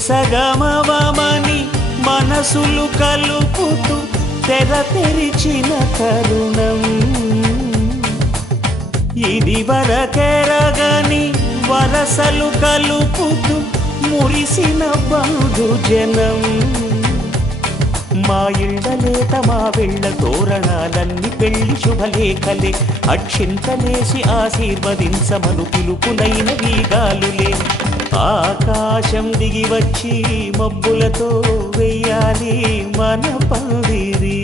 సగమవమని మనసులు కలుపుతూ తెర తెరిచిన తరుణం ఇది వరకెరగని వరసలు కలుపుతూ మురిసిన బంధుజనం మా ఇళ్ళలేత మా వెళ్ళ తోరణాలన్నీ పెళ్లి శుభలేఖలే అక్షింతలేసి ఆశీర్వదించమను పిలుపునైన వీగాలులే ఆకాశం దిగి వచ్చి మబ్బులతో వెయ్యాలి మన పందిరి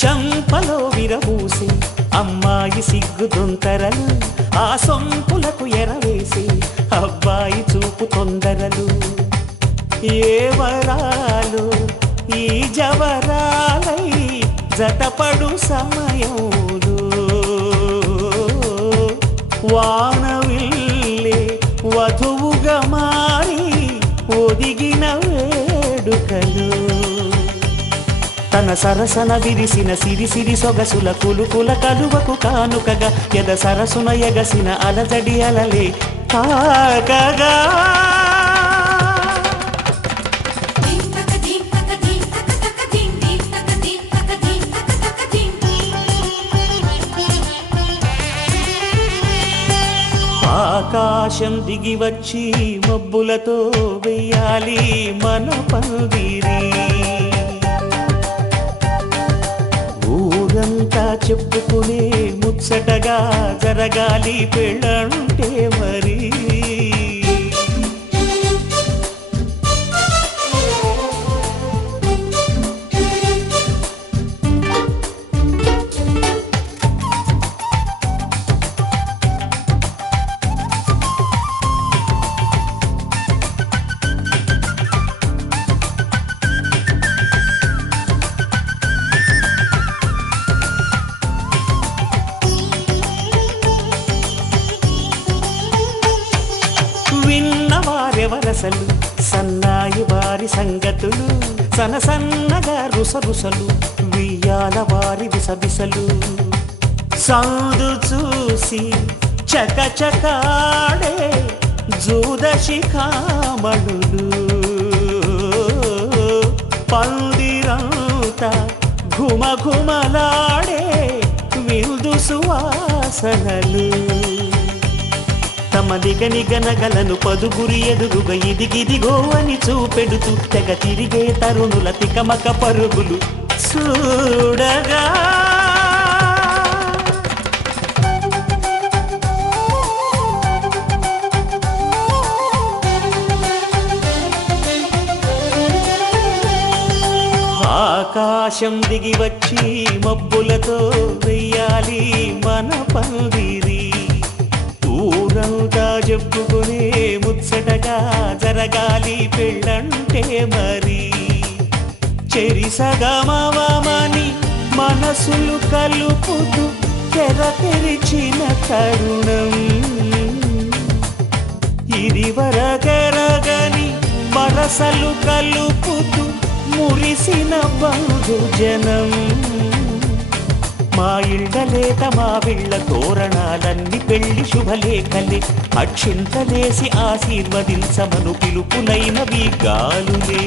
చంపలో విరబూసి అమ్మాయి సిగ్గుదొంతరలు ఆ సొంపులకు ఎరవేసి అబ్బాయి చూపు తొందరలు ఏ వరాలు ఈ జవరాలై జతపడు సమయంలో వానవిల్లే వధువుగా మారి ఒదిగిన వేడుకలు తన సరసన విరిసిన సిరిసిరి సొగసుల కులుకుల కలువకు కానుకగా ఎద సరసున ఎగసిన అలజడి అలలే తాకగా ఆకాశం దిగి వచ్చి మబ్బులతో వెయ్యాలి మన పందిరి ఊరంతా చెప్పుకునే ముచ్చటగా జరగాలి పెళ్ళంటే మరి విన్నవారెవరసలు సన్నాయి వారి సంగతులు సనసన్నగా రుసరుసలు వియ్యాల వారి విసబిసలు సౌదు చూసి చకచకాడే జూదశిఖామణులు పందిరంతా ఘుమఘుమలాడే విందు సువాసనలు తమ నిగనిగనగలను పదుగురి ఎదురుగా ఇదిగిదిగో అని చూపెడుతూ తెగ తిరిగే తరుణుల తికమక పరుగులు చూడగా ఆకాశం దిగి వచ్చి మబ్బులతో వెయ్యాలి మన పందిరి ఊరంతా చెప్పుకునే ముచ్చటగా జరగాలి పెళ్ళంటే మరి చెరిసగమవమని మనసులు కలుపుతూ తెర తెరిచిన తరుణం ఇది వరకెరగని వరసలు కలుపుతూ మురిసిన బంధుజనం మా ఇళ్ళలేత మా వీళ్ళ తోరణాలన్నీ పెళ్లి శుభలేఖలే అక్షింతలేసి ఆశీర్వదించమను పిలుపునైనవి గాలులే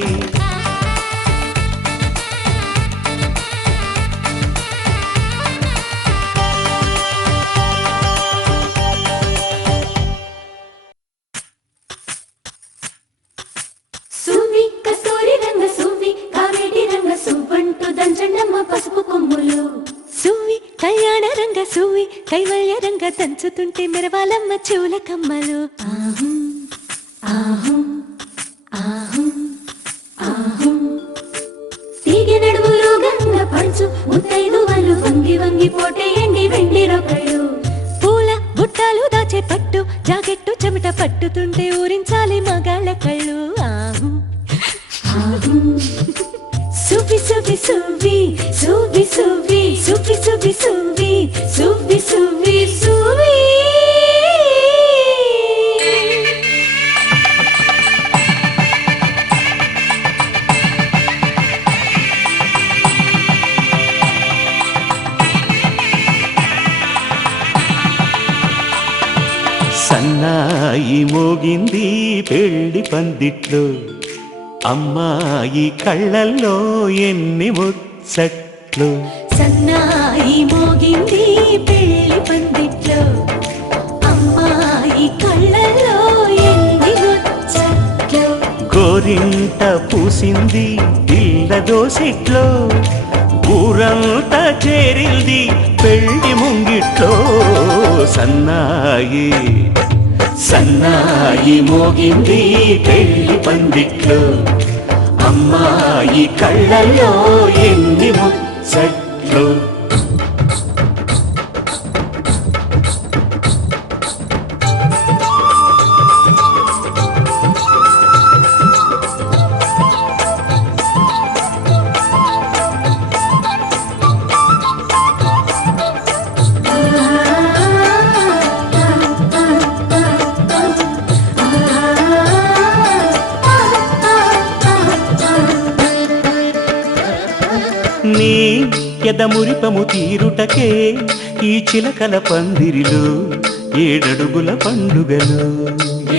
కైవల్య రంగ దంచుతుంటే మెరవాలమ్మ చెవుల కమ్మలు తీగె నడుములు గంగ పంచు ముత్తైదు వాళ్ళు వంగి వంగి పోటేయండి వెండి రొక్కలు పూల బుట్టాలు దాచే పట్టు జాకెట్టు చెమట పట్టుతుంటే ఊరించాలి మగాళ్ళ కళ్ళు సువి సువి సువి సువి సువి సువి సువి సువి సువి సువి సన్నాయి మోగింది పెళ్లి పందిట్లో, అమ్మాయి కళ్ళల్లో ఎన్ని ముచ్చట్లు. సన్నాయి మోగింది పెళ్లి పందిట్లో, అమ్మాయి కళ్ళల్లో ఎన్ని ముచ్చట్లు. గోరింట పూసింది పిల్ల దోసిట్లో, ఊరంతా చేరింది పెళ్లి ముంగిట్లో. సన్నాయి సన్నాయి మోగింది పెళ్లి పందిట్లో, అమ్మాయి కళ్ళల్లో ఎన్ని ముచ్చట్లు. నీ ఎదమురిపము తీరుటకే ఈ చిలకల పందిరిలో ఏడడుగుల పండుగలు.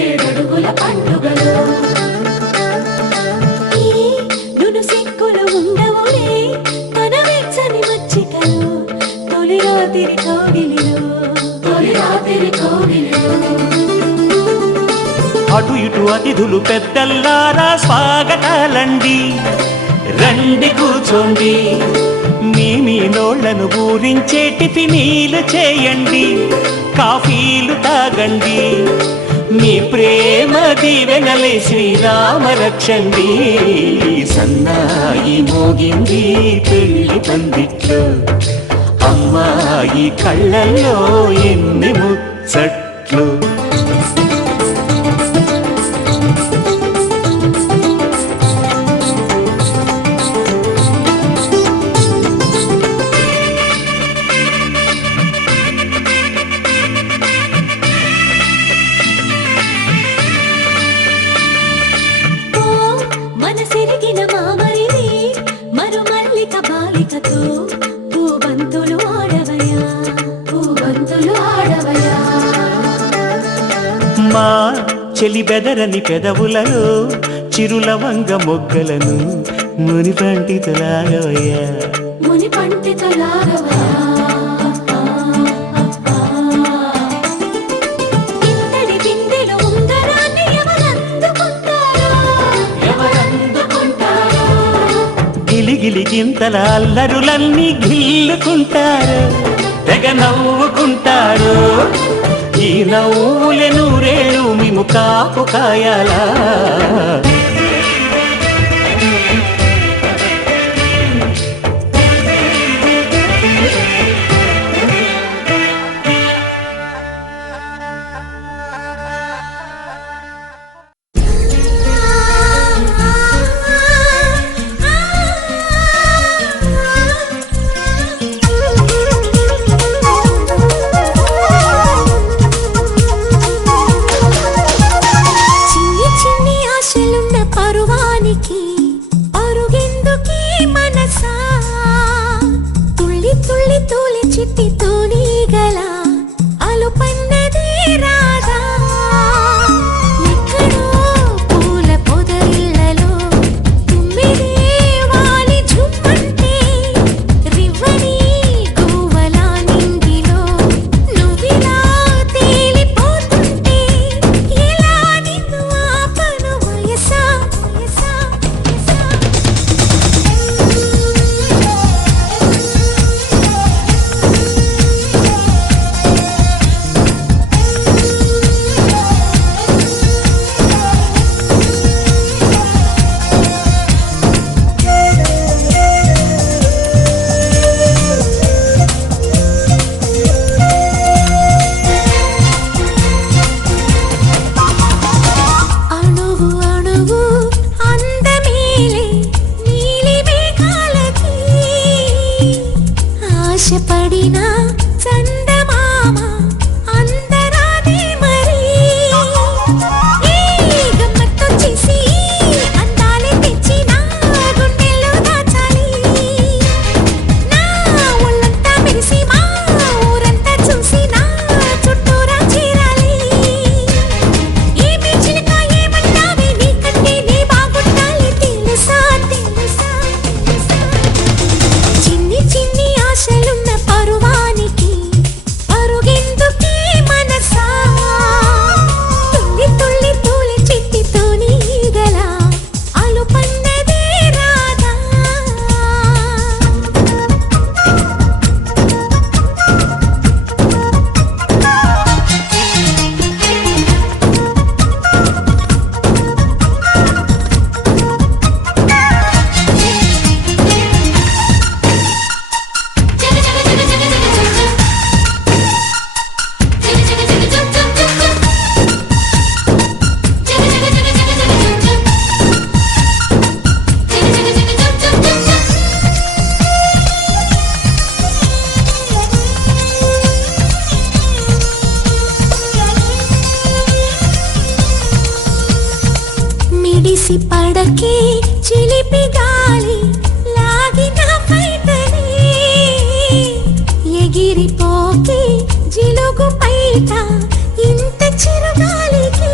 ఏడడుగుల పండుగలు ఈ నును సిక్కులు ఉండవులే తన వెచ్చని మచ్చికలు. తొలి రాత్రి కోగిలిలో, తొలి రాత్రి కోగిలిలో. అటు ఇటు అతిథులు పెద్దల్లారా స్వాగతాలండి, రండి కూర్చోండి. మీ నోళ్లను ఊరించే టిఫినీలు చేయండి, కాఫీలు తాగండి. మీ ప్రేమ దీవెనలే శ్రీరామ రక్షండి. సన్నాయి మోగింది పెళ్లి పందిట్లో, అమ్మాయి కళ్ళల్లో ఎన్ని ముచ్చట్లు. మనసిరిగిన మామరిది మరుమల్లిక బాలికతో పూబంతులు ఆడవయా, పూబంతులు ఆడవయా. మా చెలి బెదరని పెదవులలో చిరులవంగ మొగ్గలను ముని పంటితలాగవయ్యా, ముని పంటితలాగవయా. ఇంతటి బిందెలో ఉంగరాన్ని ఎవరందుకుంటారో, ఎవరందుకుంటారో. గిలిగిలి గింతల అల్లరులన్నీ గిల్లుకుంటారు, తెగ నవ్వుకుంటారు. ఈ నవ్వులే నూరేళ్ళు మేము కాపు కాయాలా. చిన్ని చిన్ని ఆశలున్న ఎగిసి పడకే చిలిపి గాలి లాగిన పైటని ఎగిరిపోకే జిలుగు పైట ఇంత చిరుగాలికి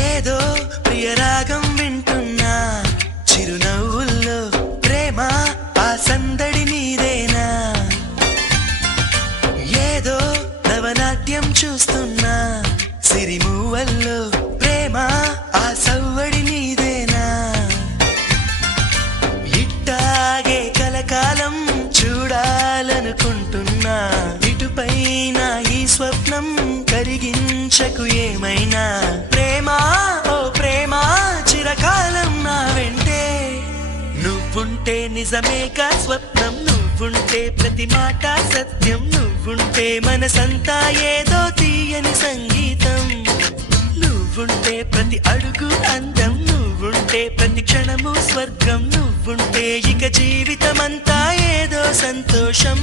ఏదో ప్రియరాగం వింటున్నా చిరునవ్వుల్లో ప్రేమ ఆ సందడి నీదేనా ఏదో నవనాట్యం చూస్తున్నా సిరిమూవల్లో ప్రేమ ఆ సవ్వడి నీదేనా ఇట్టాగే కలకాలం చూడాలనుకుంటున్నా ఇటుపైన ఈ స్వప్నం కరిగించకు ఏమైనా ప్రేమా ఓ ప్రేమా చిరకాలం నా వెంటే నువ్వుంటే నిజమేగా స్వప్నం నువ్వుంటే ప్రతి మాట సత్యం నువ్వుంటే మనసంతా ఏదో తీయని సంగీతం నువ్వుంటే ప్రతి అడుగు అందం నువ్వుంటే ప్రతి క్షణము స్వర్గం నువ్వుంటే ఇక జీవితమంతా ఏదో సంతోషం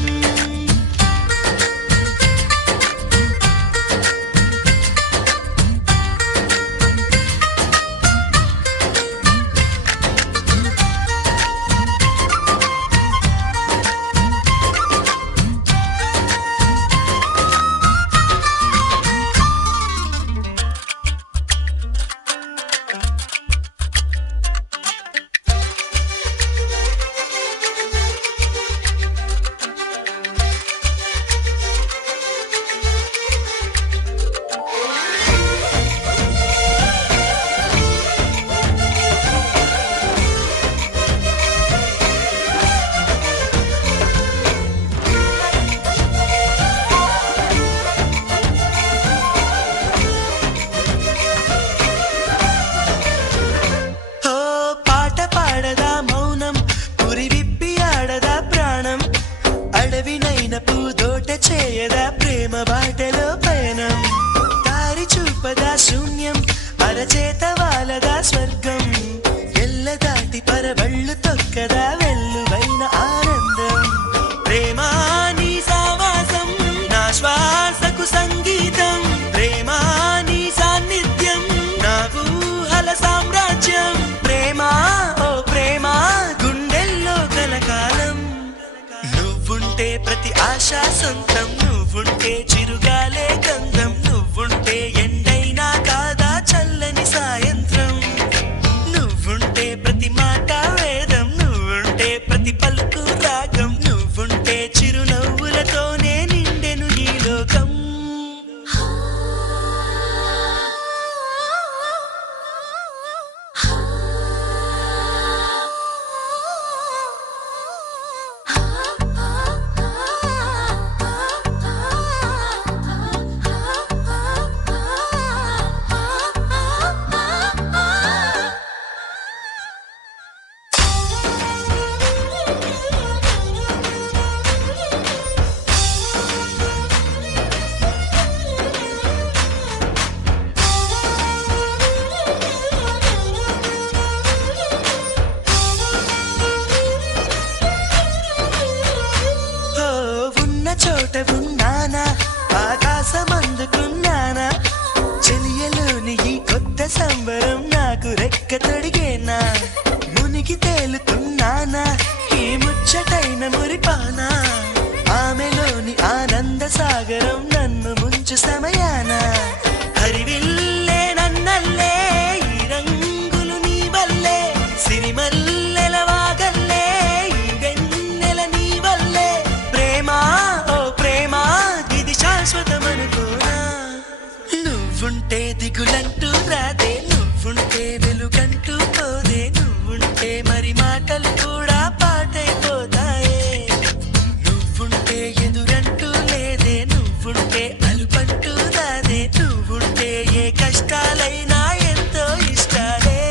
చేయదా ప్రేమ బాటలో పయనం దారి చూపదా శూన్యం అరచేత వాలదా స్వర్గం ఎల్ల దాటి పరవళ్ళు తొక్కదా వెల్లువైన ఆనందం ప్రేమా నీ సావాసం నా శ్వాసకు సంగీతం ప్రేమా నీ సాన్నిధ్యం నా ఊహల సామ్రాజ్యం ప్రేమా ఓ ప్రేమా గుండెల్లో కలకాలం నువ్వుంటే ప్రతి ఆశా సొంతం నువ్వుంటే చిరుగాలే గంధం నువ్వుంటే ఎండైనా కాదా చల్లని సాయంత్రం నువ్వుంటే ప్రతి మాట వేదం నువ్వుంటే ప్రతి పలుకు రాగం నువ్వుంటే చిరునవ్వులతోనే నిండెను ఈ లోకం సంబరం నాకు రెక్క తొడిగేనా మునిగి తేలుతున్నానా ఈ ముచ్చటైన మురిపానా ఆమెలోని ఆనంద సాగరం నన్ను ముంచు సమయాన హరివిల్లే నన్నల్లే ఈ రంగులు నీ వల్లే సిరిమల్లెల వాగల్లే ఈ వెన్నెల నీ వల్లే ప్రేమ ఓ ప్రేమ ఇది శాశ్వతమనుకోనా నువ్వుంటే దిగులంటూ రాదే నువ్వుంటే వెలుగంటూ పోదే నువ్వుంటే మరి మాటలు కూడా పాటైపోతాయే నువ్వుంటే ఎదురంటూ లేదే నువ్వుంటే అలుపంటూ రాదే నువ్వుంటే ఏ కష్టాలైనా ఎంతో ఇష్టాలే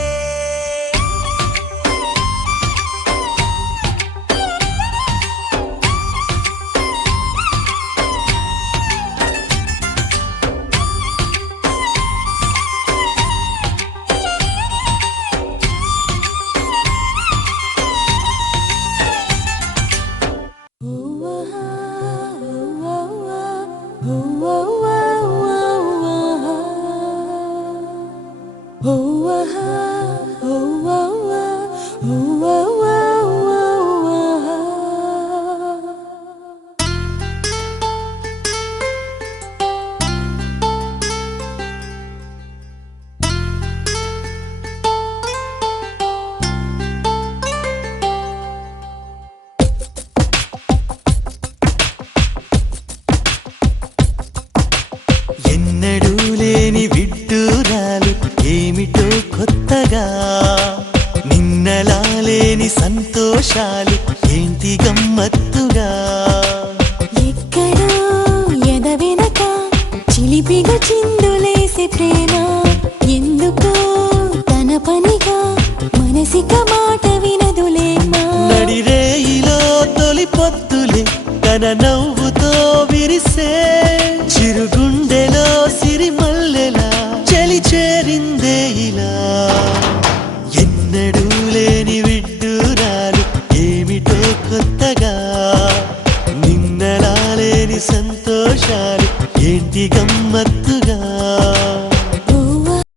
ఎన్నడూ లేని విడ్డూరాలు ఏమిటో కొత్తగా నిన్నలా లేని సంతోషాలు ఏంటి గమ్మత్తుగా ఎక్కడో ఎద వెనక చిలిపిగా చిందులేసే ప్రేమ